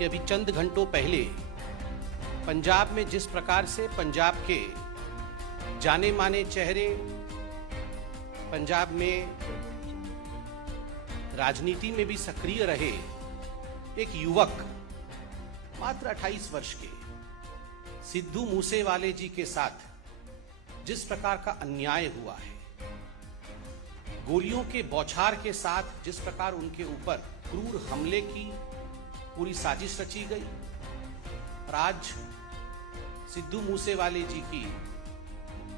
कि अभी चंद घंटों पहले पंजाब में जिस प्रकार से पंजाब के जाने माने चेहरे पंजाब में राजनीति में भी सक्रिय रहे एक युवक मात्र 28 वर्ष के सिद्धू मूसेवाले जी के साथ जिस प्रकार का अन्याय हुआ है, गोलियों के बौछार के साथ जिस प्रकार उनके ऊपर क्रूर हमले की पूरी साजिश रची गई और आज सिद्धू मूसेवाले जी की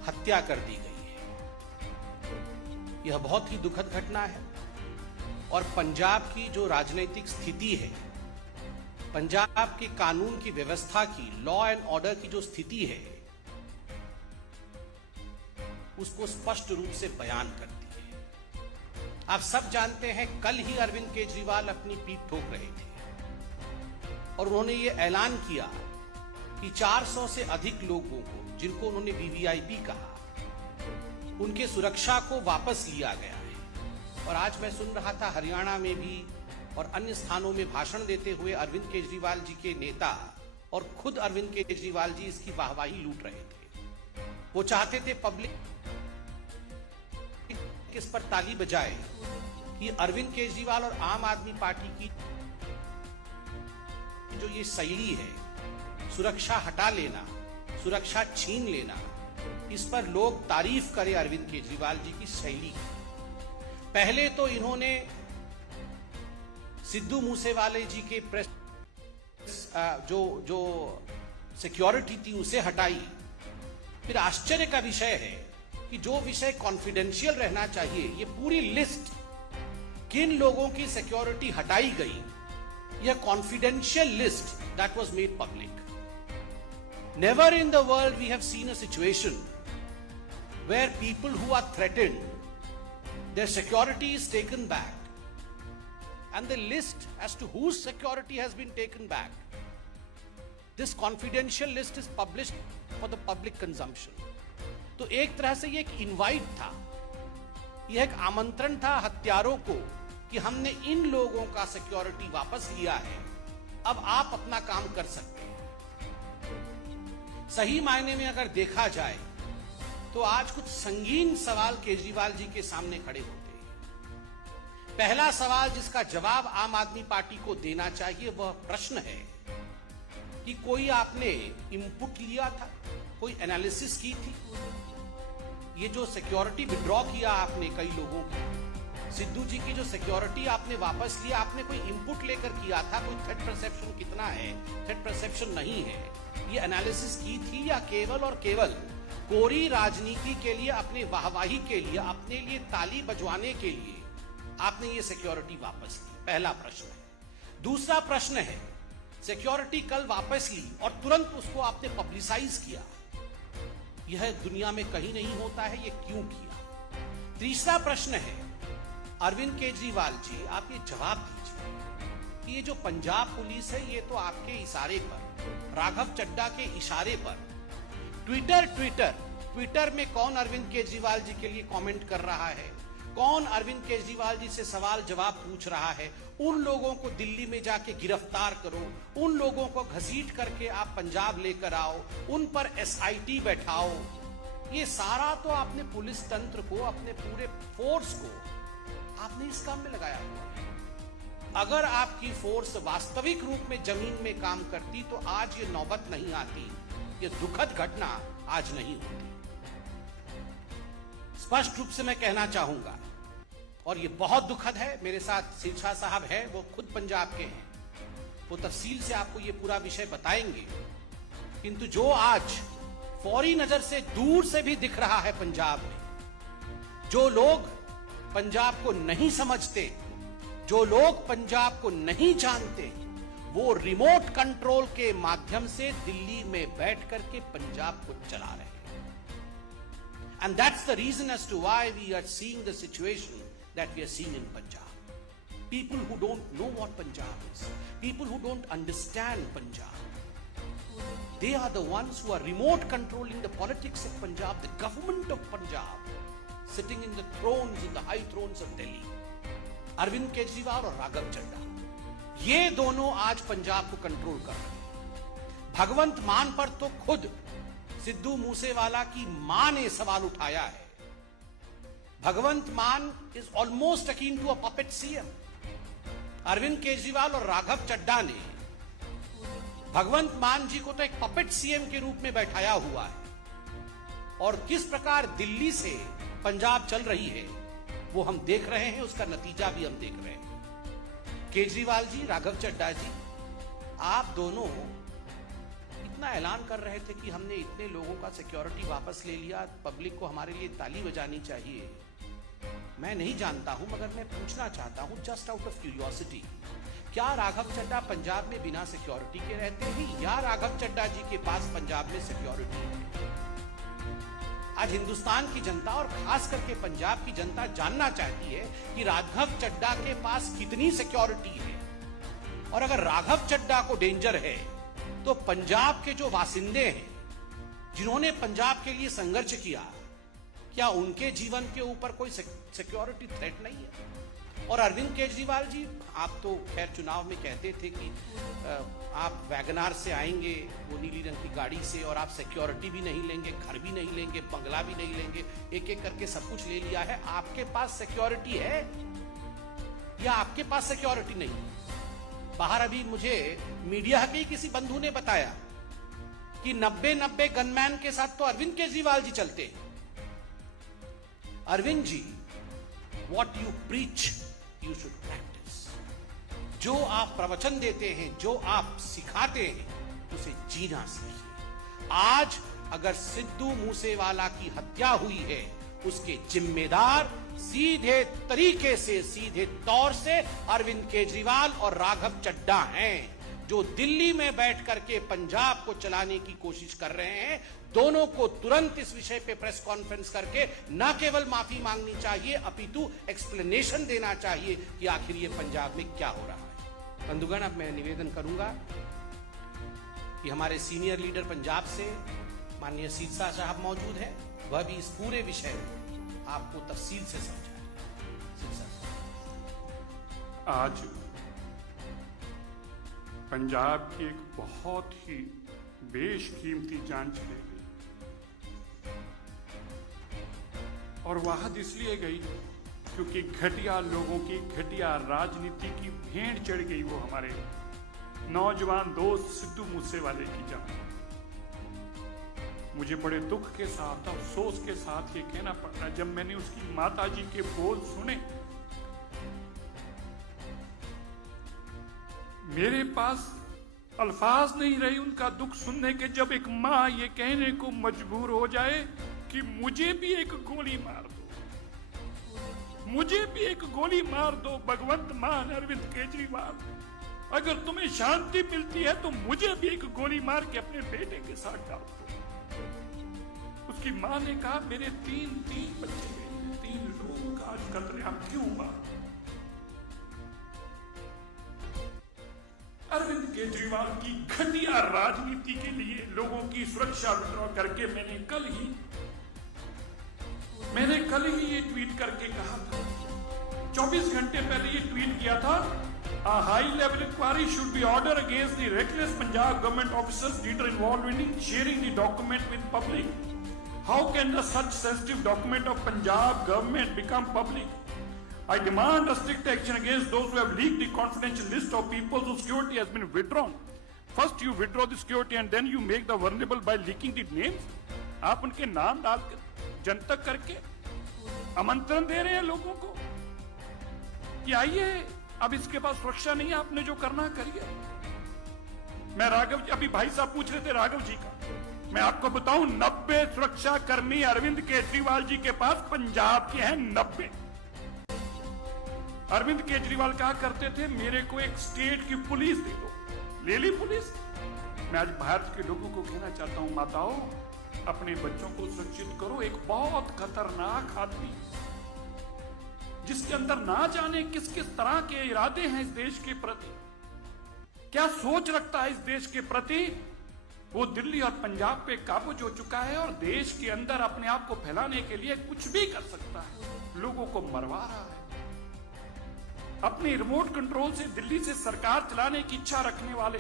हत्या कर दी गई है। यह बहुत ही दुखद घटना है और पंजाब की जो राजनीतिक स्थिति है, पंजाब के कानून की व्यवस्था की, लॉ एंड ऑर्डर की जो स्थिति है, उसको स्पष्ट रूप से बयान करती है। आप सब जानते हैं कल ही अरविंद केजरीवाल अपनी पीठ ठोक रहे थे और उन्होंने ये ऐलान किया कि 400 से अधिक लोगों को, जिनको उन्होंने वीवीआईपी कहा, उनके सुरक्षा को वापस लिया गया है। और आज मैं सुन रहा था हरियाणा में भी और अन्य स्थानों में भाषण देते हुए अरविंद केजरीवाल जी के नेता और खुद अरविंद केजरीवाल जी इसकी वाहवाही लूट रहे थे। वो चाहते थे पब्लिक इस पर ताली बजाए कि अरविंद केजरीवाल और आम आदमी पार्टी की जो ये शैली है, सुरक्षा हटा लेना, सुरक्षा छीन लेना, इस पर लोग तारीफ करें अरविंद केजरीवाल जी की शैली की। पहले तो इन्होंने सिद्धू मूसेवाले जी के प्रेस जो सिक्योरिटी थी उसे हटाई। फिर आश्चर्य का विषय है कि जो विषय कॉन्फिडेंशियल रहना चाहिए, ये पूरी लिस्ट किन लोगों की सिक्योरिटी हटाई गई, यह confidential list that was made public. Never in the world we have seen a situation where people who are threatened, their security is taken back, and the list as to whose security has been taken back, this confidential list is published for the public consumption. तो एक तरह से ये एक invite था, यह एक आमंत्रण था हत्यारों को कि हमने इन लोगों का सिक्योरिटी वापस लिया है, अब आप अपना काम कर सकते हैं। सही मायने में अगर देखा जाए तो आज कुछ संगीन सवाल केजरीवाल जी के सामने खड़े होते हैं। पहला सवाल जिसका जवाब आम आदमी पार्टी को देना चाहिए वह प्रश्न है कि कोई आपने इनपुट लिया था, कोई एनालिसिस की थी? ये जो सिक्योरिटी विड्रॉ किया आपने कई लोगों की, सिद्धू जी की जो सिक्योरिटी आपने वापस लिया, आपने कोई इनपुट लेकर किया था? कोई थ्रेट परसेप्शन कितना है, थ्रेट परसेप्शन नहीं है, ये एनालिसिस की थी या केवल और केवल कोरी राजनीति के लिए, अपने वाहवाही के लिए, अपने लिए ताली बजवाने के लिए आपने ये सिक्योरिटी वापस ली? पहला प्रश्न है। दूसरा प्रश्न है, सिक्योरिटी कल वापस ली और तुरंत उसको आपने पब्लिसाइज किया, यह दुनिया में कहीं नहीं होता है, ये क्यों किया? तीसरा प्रश्न है, अरविंद केजरीवाल जी आप ये जवाब दीजिए कि ये जो पंजाब पुलिस है ये तो आपके इशारे पर, राघव चड्ढा के इशारे पर ट्विटर में कौन अरविंद केजरीवाल जी के लिए कमेंट कर रहा है, कौन अरविंद केजरीवाल जी से सवाल जवाब पूछ रहा है, उन लोगों को दिल्ली में जाके गिरफ्तार करो, उन लोगों को घसीट करके आप पंजाब लेकर आओ, उन पर एसआईटी बैठाओ। ये सारा तो आपने पुलिस तंत्र को, अपने पूरे फोर्स को आपने इस काम में लगाया हुआ है। अगर आपकी फोर्स वास्तविक रूप में जमीन में काम करती तो आज ये नौबत नहीं आती, ये दुखद घटना आज नहीं होती। स्पष्ट रूप से मैं कहना चाहूंगा, और ये बहुत दुखद है, मेरे साथ सिरसा साहब है, वो खुद पंजाब के हैं, वो तफसील से आपको ये पूरा विषय बताएंगे। किंतु जो आज फौरी नजर से दूर से भी दिख रहा है पंजाब में, जो लोग पंजाब को नहीं समझते, जो लोग पंजाब को नहीं जानते, वो रिमोट कंट्रोल के माध्यम से दिल्ली में बैठ करके पंजाब को चला रहे हैं। And that's the reason as to why we are seeing the situation that we are seeing in Punjab. People who don't know what Punjab is, people who don't understand Punjab, they are the ones who are remote controlling the politics of Punjab, the government of Punjab, sitting in the thrones, in the high thrones of Delhi. Arvind Kejriwal और राघव चड्ढा, ये दोनों आज पंजाब को control कर रहे हैं। भगवंत मान पर तो खुद सिद्धू मूसेवाला की मां ने सवाल उठाया है। Bhagwant Mann is almost akin to a puppet CM. Arvind Kejriwal और राघव चड्ढा ने भगवंत मान जी को तो एक पपेट सीएम के रूप में बैठाया हुआ है, और किस प्रकार दिल्ली से पंजाब चल रही है वो हम देख रहे हैं, उसका नतीजा भी हम देख रहे हैं। केजरीवाल जी, राघव चड्ढा जी, आप दोनों इतना ऐलान कर रहे थे कि हमने इतने लोगों का सिक्योरिटी वापस ले लिया, पब्लिक को हमारे लिए ताली बजानी चाहिए। मैं नहीं जानता हूं, मगर मैं पूछना चाहता हूं जस्ट आउट ऑफ क्यूरियोसिटी, क्या राघव चड्ढा पंजाब में बिना सिक्योरिटी के रहते हैं, या राघव चड्ढा जी के पास पंजाब में सिक्योरिटी है? आज हिंदुस्तान की जनता और खास करके पंजाब की जनता जानना चाहती है कि राघव चड्ढा के पास कितनी सिक्योरिटी है, और अगर राघव चड्ढा को डेंजर है तो पंजाब के जो वासिंदे हैं, जिन्होंने पंजाब के लिए संघर्ष किया, क्या उनके जीवन के ऊपर कोई सिक्योरिटी थ्रेट नहीं है? और अरविंद केजरीवाल जी, आप तो खैर चुनाव में कहते थे कि आप वैगनार से आएंगे, वो नीली रंग की गाड़ी से, और आप सिक्योरिटी भी नहीं लेंगे, घर भी नहीं लेंगे, बंगला भी नहीं लेंगे, एक एक करके सब कुछ ले लिया है। आपके पास सिक्योरिटी है या आपके पास सिक्योरिटी नहीं? बाहर अभी मुझे मीडिया के किसी बंधु ने बताया कि 90 गनमैन के साथ तो अरविंद केजरीवाल जी चलते हैं। Arvind ji, what you preach, you should practice. जो आप प्रवचन देते हैं, जो आप सिखाते हैं, उसे जीना सीखिए। आज अगर सिद्धू मूसेवाला की हत्या हुई है, उसके जिम्मेदार सीधे तरीके से, सीधे तौर से अरविंद केजरीवाल और राघव चड्ढा हैं, जो दिल्ली में बैठ करके पंजाब को चलाने की कोशिश कर रहे हैं। दोनों को तुरंत इस विषय पे प्रेस कॉन्फ्रेंस करके न केवल माफी मांगनी चाहिए, अपितु एक्सप्लेनेशन देना चाहिए कि आखिर ये पंजाब में क्या हो रहा है। बंधुगण, अब मैं निवेदन करूंगा कि हमारे सीनियर लीडर पंजाब से माननीय सिरसा साहब मौजूद हैं, वह भी इस पूरे विषय में आपको तफसील से समझाएं। सिरसा साहब। आज पंजाब की एक बहुत ही बेशकीमती जान चली गई, और वाहद इसलिए गई क्योंकि घटिया लोगों की घटिया राजनीति की भेंट चढ़ गई वो हमारे नौजवान दोस्त सिद्धू मूसेवाले की जान। मुझे बड़े दुख के साथ, अफसोस के साथ ये कहना पड़ रहा है, जब मैंने उसकी माताजी के बोल सुने, मेरे पास अल्फाज नहीं रहे उनका दुख सुनने के, जब एक माँ ये कहने को मजबूर हो जाए कि मुझे भी एक गोली मार दो, मुझे भी एक गोली मार दो भगवंत मान, अरविंद केजरीवाल, अगर तुम्हें शांति मिलती है तो मुझे भी एक गोली मार के अपने बेटे के साथ डाल दो। उसकी माँ ने कहा, मेरे तीन बच्चे, 3 लोगों का आज कत्लेआम क्यों हुआ? अरविंद केजरीवाल की घटिया राजनीति के लिए लोगों की सुरक्षा विड्रॉ करके मैंने कल ही ये ट्वीट करके कहा था, 24 घंटे पहले ये ट्वीट किया था, a high level inquiry should be ordered against the reckless Punjab government officers leader involved in sharing the document with public. How can such sensitive document of Punjab government become public? I demand a strict action against those who have leaked the confidential list of people whose security has been withdrawn. First you withdraw the security and then you make the vulnerable by leaking the names. आप उनके नाम डालकर जनतक करके आमंत्रण दे रहे हैं लोगों को कि आइए, अब इसके बाद सुरक्षा नहीं है, आपने जो करना करिए। मैं राघव, अभी भाई साहब पूछ रहे थे राघव जी का, मैं आपको बताऊं 90 सुरक्षा कर्मी अरविंद केजरीवाल जी के पास पंजाब के हैं, 90। अरविंद केजरीवाल कहा करते थे, मेरे को एक स्टेट की पुलिस दे दो, ले ली पुलिस। मैं आज भारत के लोगों को कहना चाहता हूं, माताओं, अपने बच्चों को सुरक्षित करो। एक बहुत खतरनाक आदमी जिसके अंदर ना जाने किस किस तरह के इरादे हैं इस देश के प्रति, क्या सोच रखता है इस देश के प्रति, वो दिल्ली और पंजाब पे काबूज हो चुका है और देश के अंदर अपने आप को फैलाने के लिए कुछ भी कर सकता है, लोगों को मरवा रहा है। अपनी रिमोट कंट्रोल से दिल्ली से सरकार चलाने की इच्छा रखने वाले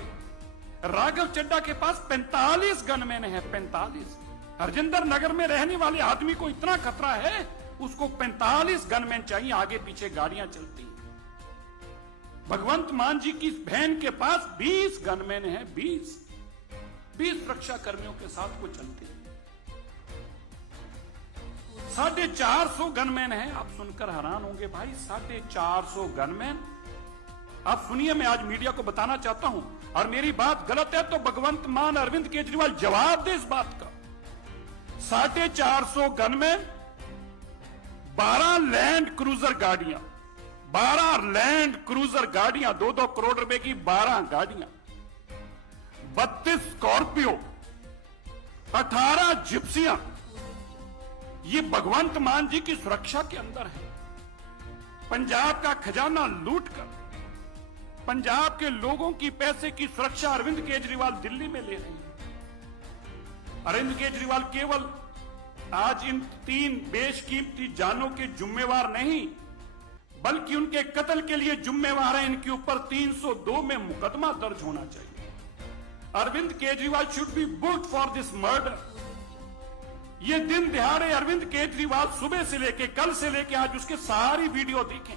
राघव चड्ढा के पास 45 गनमैन है। 45। हरजिंदर नगर में रहने वाले आदमी को इतना खतरा है, उसको 45 गनमैन चाहिए, आगे पीछे गाड़ियां चलती। भगवंत मान जी की बहन के पास 20 गनमैन है। 20 सुरक्षा कर्मियों के साथ वो चलते। 450 गनमैन है। आप सुनकर हैरान होंगे भाई, 450 गनमैन। आप सुनिए, मैं आज मीडिया को बताना चाहता हूं, और मेरी बात गलत है तो भगवंत मान अरविंद केजरीवाल जवाब दे इस बात का। 450 गनमैन, 12 लैंड क्रूजर गाड़ियां, 12 लैंड क्रूजर गाड़ियां, 2-2 करोड़ रुपए की 12 गाड़ियां, 32 स्कॉर्पियो, 18 जिप्सियां, ये भगवंत मान जी की सुरक्षा के अंदर है। पंजाब का खजाना लूटकर पंजाब के लोगों की पैसे की सुरक्षा अरविंद केजरीवाल दिल्ली में ले रहे हैं। अरविंद केजरीवाल केवल आज इन 3 बेशकीमती जानों के जिम्मेवार नहीं, बल्कि उनके कत्ल के लिए जिम्मेवार है। इनके ऊपर 302 में मुकदमा दर्ज होना चाहिए। Arvind Kejriwal should be booked for this murder. ये दिन दिहाड़े अरविंद केजरीवाल सुबह से लेके, कल से लेके आज उसके सारी वीडियो देखें,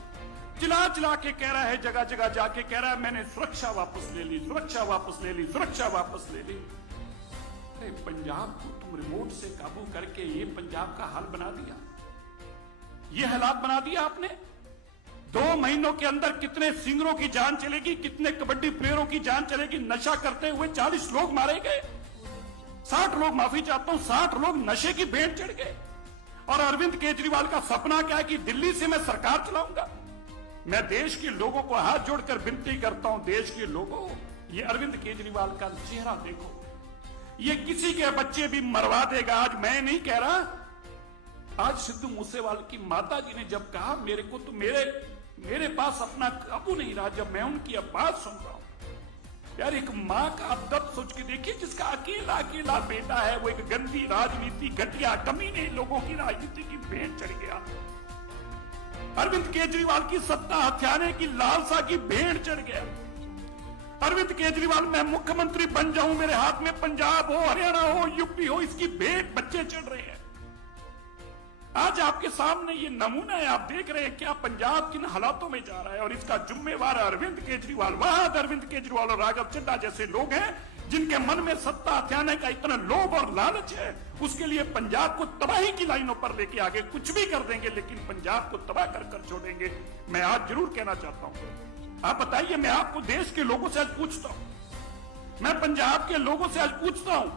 चिल्ला चिल्ला के कह रहा है, जगह जगह जाके कह रहा है मैंने सुरक्षा वापस ले ली, सुरक्षा वापस ले ली, सुरक्षा वापस ले ली। अरे पंजाब को तुम रिमोट से काबू करके ये पंजाब का हाल बना दिया, ये हालात बना दिया आपने। 2 महीनों के अंदर कितने सिंगरों की जान चलेगी, कितने कबड्डी प्लेयरों की जान चलेगी। नशा करते हुए 40 लोग मारे गए, 60 लोग, माफी चाहता हूं, 60 लोग नशे की भेंट चढ़ गए। और अरविंद केजरीवाल का सपना क्या है कि दिल्ली से मैं सरकार चलाऊंगा। मैं देश के लोगों को हाथ जोड़कर विनती करता हूं, देश के लोगों, ये अरविंद केजरीवाल का चेहरा देखो, ये किसी के बच्चे भी मरवा देगा। आज मैं नहीं कह रहा, आज सिद्धू मूसेवाले की माता जी ने जब कहा मेरे को तो मेरे पास अपना काबू नहीं रहा, जब मैं उनकी बात सुन रहा हूं, यार एक मां का आप दर्द सोच के देखिए, जिसका अकेला बेटा है, वो एक गंदी राजनीति, घटिया कमीने लोगों की राजनीति की भेंट चढ़ गया। अरविंद केजरीवाल की सत्ता हथियाने की लालसा की भेंट चढ़ गया। अरविंद केजरीवाल, मैं मुख्यमंत्री बन जाऊं, मेरे हाथ में पंजाब हो, हरियाणा हो, यूपी हो, इसकी भेंट बच्चे चढ़ रहे हैं। आज आपके सामने ये नमूना है, आप देख रहे हैं क्या पंजाब किन हालातों में जा रहा है, और इसका जिम्मेवार अरविंद केजरीवाल। वहां अरविंद केजरीवाल और राघव चड्ढा जैसे लोग हैं जिनके मन में सत्ता हथियाने का इतना लोभ और लालच है, उसके लिए पंजाब को तबाही की लाइनों पर लेके आगे कुछ भी कर देंगे, लेकिन पंजाब को तबाह कर छोड़ेंगे। मैं आज जरूर कहना चाहता हूं, आप बताइए, मैं आपको देश के लोगों से आज पूछता हूं, मैं पंजाब के लोगों से आज पूछता हूं,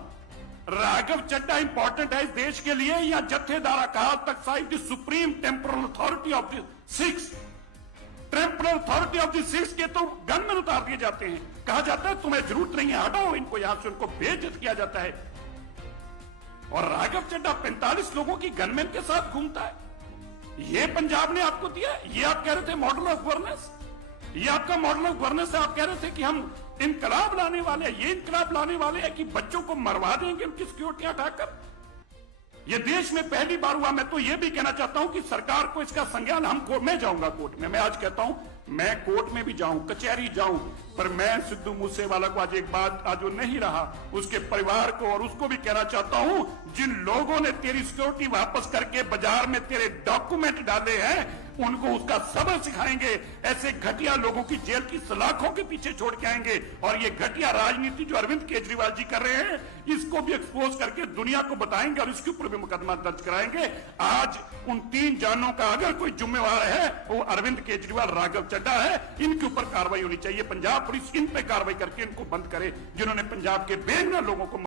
राघव चड्ढा इंपॉर्टेंट है इस देश के लिए या जत्थेदार Akal Takht Sahib, the supreme temporal authority of the Sikhs, temporal authority of the Sikhs के तो गनमैन उतार दिए जाते हैं, कहा जाता है तुम्हें जरूरत नहीं है, हटाओ इनको यहां से, उनको बेइज्जत किया जाता है। और राघव चड्ढा 45 लोगों की गनमैन के साथ घूमता है। ये पंजाब ने आपको दिया, ये आप कह रहे थे मॉडल ऑफ गवर्नेंस, ये आपका मॉडल ऑफ गवर्नेंस है। आप कह रहे थे कि हम इनकलाब लाने वाले हैं, ये इनकलाब लाने वाले हैं कि बच्चों को मरवा देंगे उनकी सिक्योरिटी हटाकर। ये देश में पहली बार हुआ। मैं तो ये भी कहना चाहता हूं कि सरकार को इसका संज्ञान, मैं जाऊंगा कोर्ट में, मैं आज कहता हूं मैं कोर्ट में भी जाऊं, कचहरी जाऊं, पर मैं सिद्धू मूसेवाला को आज एक बात आज वो नहीं रहा, उसके परिवार को और उसको भी कहना चाहता हूं, जिन लोगों ने तेरी सिक्योरिटी वापस करके बाजार में तेरे डॉक्यूमेंट डाले हैं, उनको उसका सबक सिखाएंगे। ऐसे घटिया लोगों की जेल की सलाखों के पीछे छोड़ के आएंगे। और ये घटिया राजनीति जो अरविंद केजरीवाल जी कर रहे हैं, इसको भी एक्सपोज करके दुनिया को बताएंगे और इसके ऊपर भी मुकदमा दर्ज कराएंगे। आज उन 3 जानों का अगर कोई जिम्मेवार है, वो अरविंद केजरीवाल, राघव चड्ढा है। इनके ऊपर कार्रवाई होनी चाहिए। पंजाब पुलिस इन पे कार्रवाई करके इनको बंद करे, जिन्होंने पंजाब के बेगुनाह लोगों को